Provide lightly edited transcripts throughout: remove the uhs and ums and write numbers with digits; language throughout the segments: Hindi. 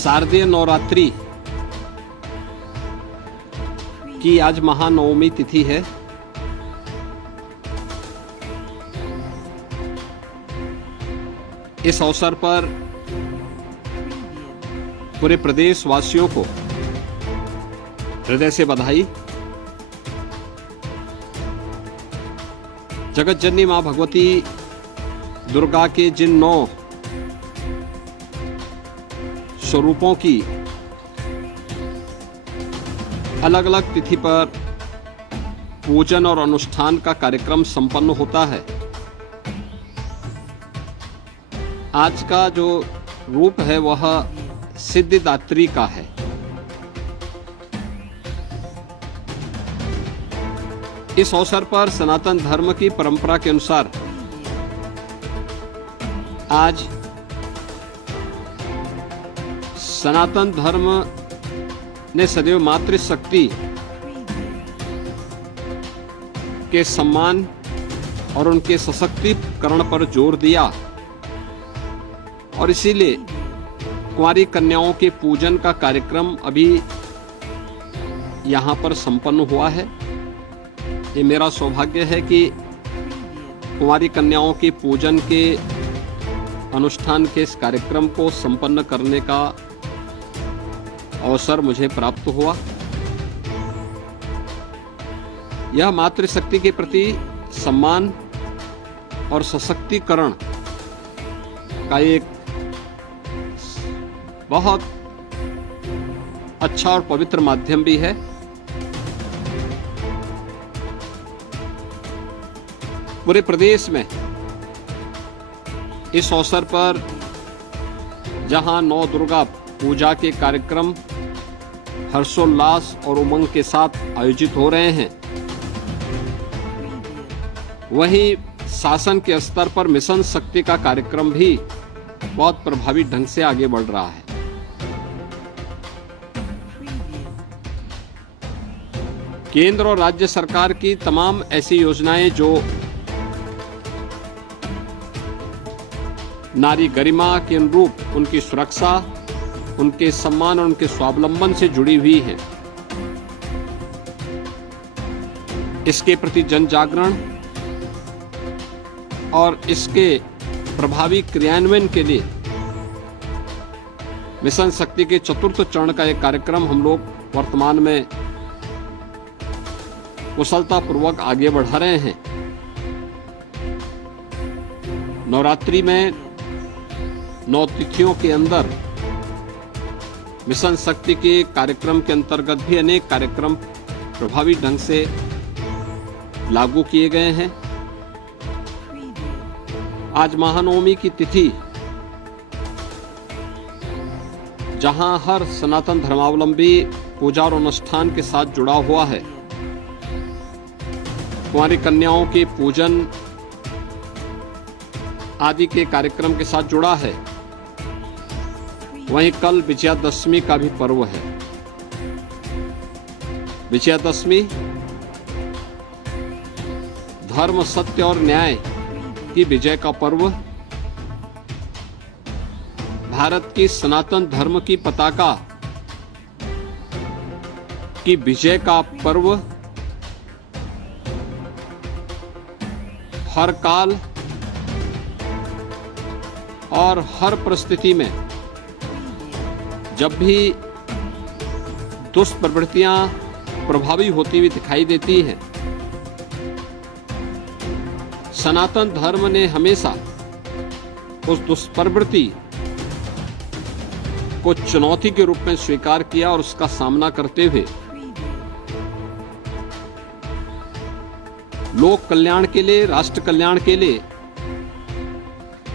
शारदीय नवरात्रि की आज महानवमी तिथि है। इस अवसर पर पूरे प्रदेश वासियों को हृदय से बधाई। जगत जननी मां भगवती दुर्गा के जिन 9 स्वरूपों की अलग अलग तिथि पर पूजन और अनुष्ठान का कार्यक्रम संपन्न होता है, आज का जो रूप है वह सिद्धिदात्री का है। इस अवसर पर सनातन धर्म की परंपरा के अनुसार आज सनातन धर्म ने सदैव मातृशक्ति के सम्मान और उनके सशक्तिकरण पर जोर दिया और इसीलिए कुंवारी कन्याओं के पूजन का कार्यक्रम अभी यहाँ पर संपन्न हुआ है। ये मेरा सौभाग्य है कि कुंवारी कन्याओं के पूजन के अनुष्ठान के इस कार्यक्रम को संपन्न करने का अवसर मुझे प्राप्त हुआ। यह मातृशक्ति के प्रति सम्मान और सशक्तिकरण का एक बहुत अच्छा और पवित्र माध्यम भी है। पूरे प्रदेश में इस अवसर पर जहां 9 दुर्गा पूजा के कार्यक्रम हर्षोल्लास और उमंग के साथ आयोजित हो रहे हैं, वहीं शासन के स्तर पर मिशन शक्ति का कार्यक्रम भी बहुत प्रभावी ढंग से आगे बढ़ रहा है। केंद्र और राज्य सरकार की तमाम ऐसी योजनाएं जो नारी गरिमा के अनुरूप उनकी सुरक्षा, उनके सम्मान और उनके स्वावलंबन से जुड़ी हुई है, इसके प्रति जन जागरण और इसके प्रभावी क्रियान्वयन के लिए मिशन शक्ति के 4th चरण का एक कार्यक्रम हम लोग वर्तमान में कुशलतापूर्वक आगे बढ़ा रहे हैं। नवरात्रि में 9 तिथियों के अंदर मिशन शक्ति के कार्यक्रम के अंतर्गत भी अनेक कार्यक्रम प्रभावी ढंग से लागू किए गए हैं। आज महानवमी की तिथि, जहां हर सनातन धर्मावलंबी पूजा और अनुष्ठान के साथ जुड़ा हुआ है, कुंवारी कन्याओं के पूजन आदि के कार्यक्रम के साथ जुड़ा है, वहीं कल विजयादशमी का भी पर्व है। विजयादशमी धर्म, सत्य और न्याय की विजय का पर्व, भारत की सनातन धर्म की पताका की विजय का पर्व, हर काल और हर परिस्थिति में जब भी दुष्प्रवृत्तियां प्रभावी होती हुई दिखाई देती हैं, सनातन धर्म ने हमेशा उस दुष्प्रवृत्ति को चुनौती के रूप में स्वीकार किया और उसका सामना करते हुए लोक कल्याण के लिए, राष्ट्र कल्याण के लिए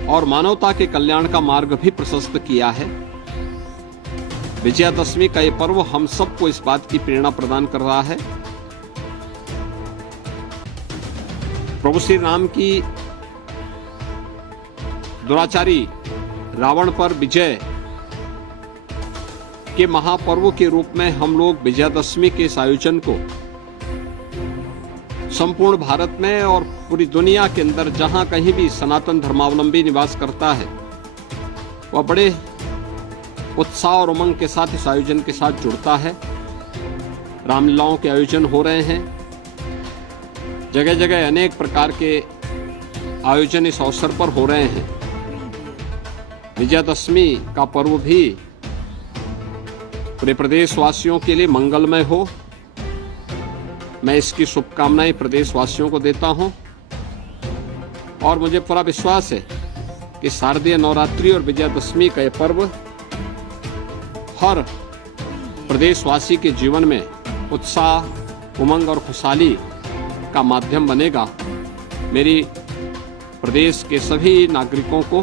और मानवता के कल्याण का मार्ग भी प्रशस्त किया है। विजयादशमी का यह पर्व हम सबको इस बात की प्रेरणा प्रदान कर रहा है। प्रभु श्री राम की दुराचारी रावण पर विजय के महापर्व के रूप में हम लोग विजयादशमी के इस आयोजन को संपूर्ण भारत में और पूरी दुनिया के अंदर जहां कहीं भी सनातन धर्मावलंबी निवास करता है, वह बड़े उत्साह और उमंग के साथ इस आयोजन के साथ जुड़ता है। रामलीलाओं के आयोजन हो रहे हैं, जगह जगह अनेक प्रकार के आयोजन इस अवसर पर हो रहे हैं। विजयादशमी का पर्व भी पूरे प्रदेशवासियों के लिए मंगलमय हो, मैं इसकी शुभकामनाएं प्रदेशवासियों को देता हूं। और मुझे पूरा विश्वास है कि शारदीय नवरात्रि और विजयादशमी का यह पर्व हर प्रदेशवासी के जीवन में उत्साह, उमंग और खुशहाली का माध्यम बनेगा। मेरी प्रदेश के सभी नागरिकों को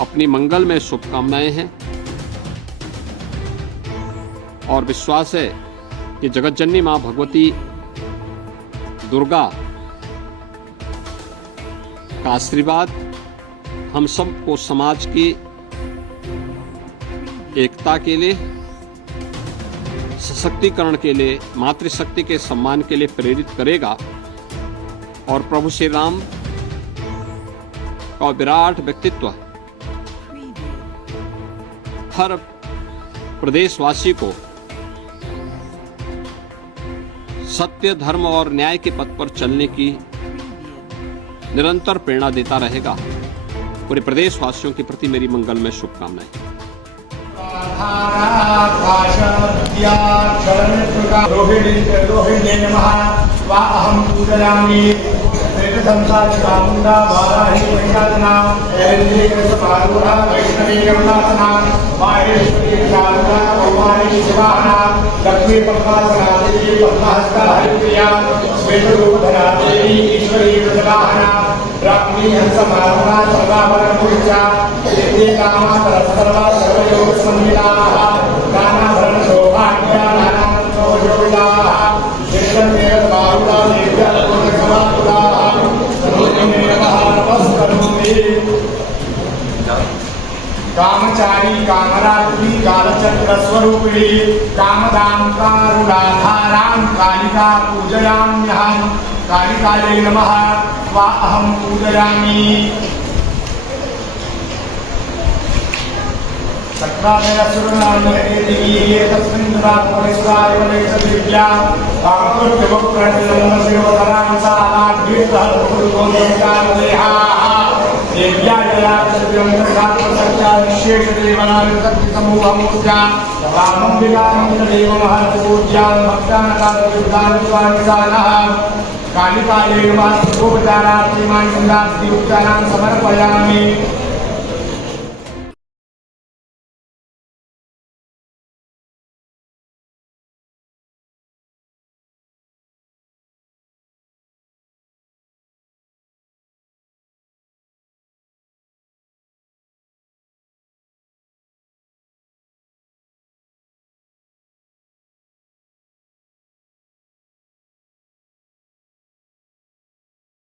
अपनी मंगलमय शुभकामनाएं हैं और विश्वास है कि जगतजननी मां भगवती दुर्गा का आशीर्वाद हम सबको समाज की एकता के लिए, सशक्तिकरण के लिए, मातृशक्ति के सम्मान के लिए प्रेरित करेगा और प्रभु श्री राम का विराट व्यक्तित्व हर प्रदेशवासी को सत्य, धर्म और न्याय के पथ पर चलने की निरंतर प्रेरणा देता रहेगा। पूरे प्रदेशवासियों के प्रति मेरी मंगलमय शुभकामनाएं। रोहिणी नमः वा अहं पूजयामि संसारिकामुंडा वाराही महिषासना ऐन्द्रिय कृष्णपादुरा वैष्णवी यमुनासना माहेश्वरी चारुणा कौमारी शिवाहना लक्ष्मी पद्मासना देवी पद्महस्ता हरिप्रिया श्वेतरूपधरा देवी ईश्वरी वृषभाहना ब्राह्मी हंसमारुणा सर्वाभरण पूज्या देवी कामा सर्वा सर्वयोग सम्मिलाः नानाभरण शोभाढ्या नानामन्त्रो योगिलाः विष्णुमेव बाहुला देव्या पूर्णसमाकुला कामचारी कामरात्री कालचक्र स्वरूपिणी कामदां कारुणाधारां कालिका पूजयाम्यहं कालिकायै नमः वा अहं पूजयामि। कालिकायै नमः समर्पयामि।